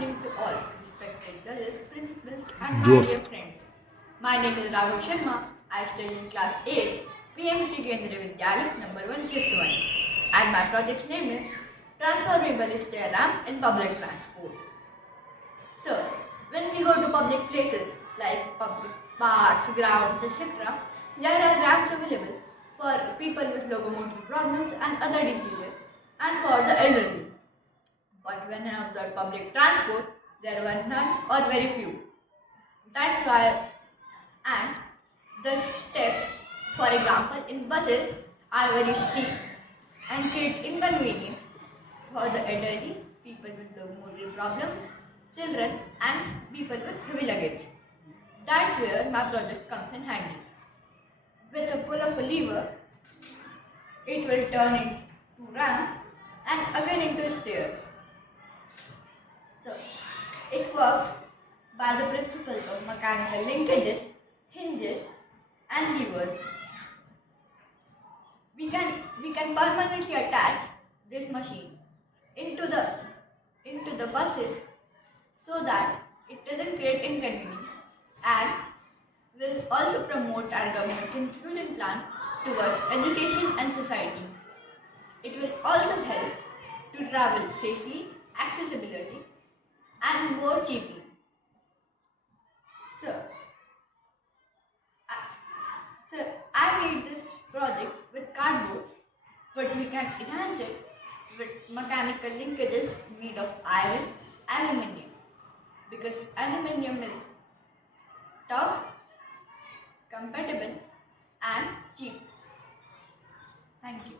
morning to all respected judges, principals, and my dear friends. My name is Raghav Sharma. I study in class 8, PMC Kendriya Vidyalaya number 161, and my project's name is Transformable Stair Ramp in Public Transport. So, when we go to public places like public parks, grounds, etc., there are ramps available for people with locomotive problems and other diseases, and for the elderly. But when I observed public transport, there were none or very few. That's why, and the steps, for example, in buses are very steep and create inconvenience for the elderly, people with locomotive problems, children, and people with heavy luggage. That's where my project comes in handy. With a pull of a lever, it will turn into ramp and again into stairs. So, it works by the principles of mechanical linkages, hinges, and levers. We can permanently attach this machine into the buses so that it doesn't create inconvenience, and will also promote our government's inclusion plan towards education and society. It will also help to travel safely, accessibility, and more cheaply. So, I made this project with cardboard, but we can enhance it with mechanical linkages made of iron and aluminium, because aluminium is tough, compatible, and cheap. Thank you.